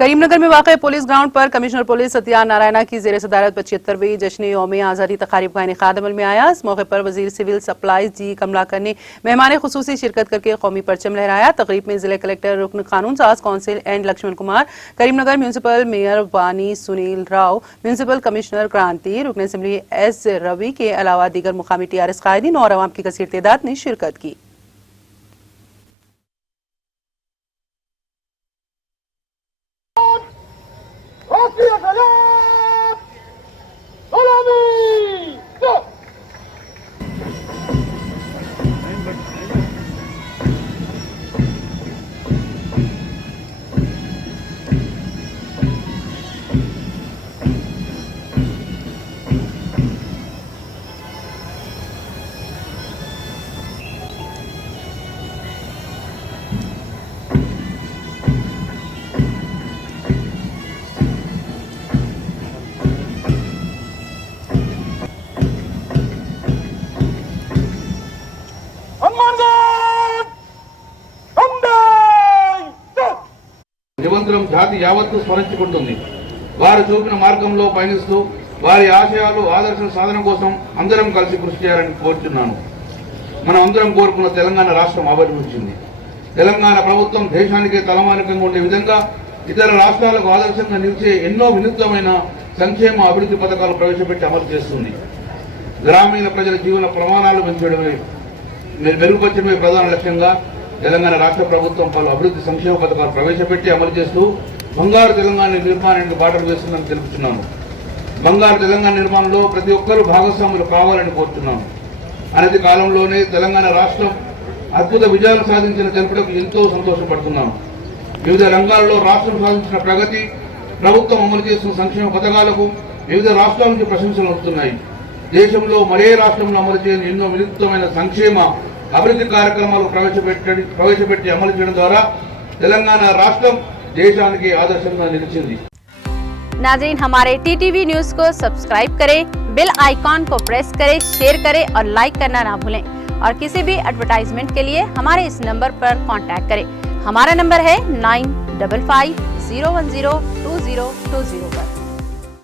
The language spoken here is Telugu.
करीमनगर में वाक़ पुलिस ग्राउंड पर कमिश्नर पुलिस सत्या नारायणा की जेर सदारत 75वीं जश्न यौम आज़ादी तकारीब का इनेकाद अमल में आया। इस मौके पर वजीर सिविल सप्लाईज जी कमलाकर ने मेहमान खुसूसी शिरकत करके कौमी परचम लहराया। तकरीब में जिले कलेक्टर रुकन कानून साज council and Lakshman Kumar, Karimnagar municipal mayor वानी सुनील राव, म्यूनसिपल कमिश्नर क्रांति, रुकन असम्बली एस रवि के अलावा दीगर मुकामी TRS कायदीन और अवाम की कसीर तादाद ने शिरकत की। నిరంతరం జాతి యావత్తు స్మరించుకుంటుంది. వారు చూపిన మార్గంలో పయనిస్తూ వారి ఆశయాలు ఆదర్శ సాధన కోసం అందరం కలిసి కృషి చేయాలని కోరుతున్నాను. మనం అందరం కోరుకున్న తెలంగాణ రాష్ట్రం ఆవిర్భవించింది. తెలంగాణ ప్రభుత్వం దేశానికే తలమానికంగా ఉండే విధంగా ఇతర రాష్ట్రాలకు ఆదర్శంగా నిలిచే ఎన్నో వినూత్నమైన సంక్షేమ అభివృద్ధి పథకాలు ప్రవేశపెట్టి అమలు చేస్తుంది. గ్రామీణ ప్రజల జీవన ప్రమాణాలు మెరుగుపరచడమే ప్రధాన లక్ష్యంగా తెలంగాణ రాష్ట్ర ప్రభుత్వం పలు అభివృద్ధి సంక్షేమ పథకాలు ప్రవేశపెట్టి అమలు చేస్తూ బంగారు తెలంగాణ నిర్మాణానికి బాటలు వేస్తుందని తెలుపుతున్నాను. బంగారు తెలంగాణ నిర్మాణంలో ప్రతి ఒక్కరూ భాగస్వాములు కావాలని కోరుతున్నాను. అనతి కాలంలోనే తెలంగాణ రాష్ట్రం అద్భుత విజయాలు సాధించిన తెలుపుటకు ఎంతో సంతోషపడుతున్నాను. వివిధ రంగాల్లో రాష్ట్రం సాధించిన ప్రగతి, ప్రభుత్వం అమలు చేస్తున్న సంక్షేమ పథకాలకు వివిధ రాష్ట్రాల నుంచి ప్రశంసలు వస్తున్నాయి. దేశంలో మరే రాష్ట్రంలో అమలు చేయని ఎన్నో వినూత్నమైన సంక్షేమ అభివృద్ధి కార్యక్రమాలు ప్రవేశపెట్టి అమలు చేయడం ద్వారా తెలంగాణ రాష్ట్రం దేశానికి ఆదర్శంగా నిలిచింది. नाज़रीन, हमारे TTV न्यूज को सब्सक्राइब करें, बेल आइकॉन को प्रेस करें, शेयर करें और लाइक करना ना भूलें। और किसी भी एडवर्टाइजमेंट के लिए हमारे इस नंबर पर कांटेक्ट करें। हमारा नंबर है 9550102020 पर।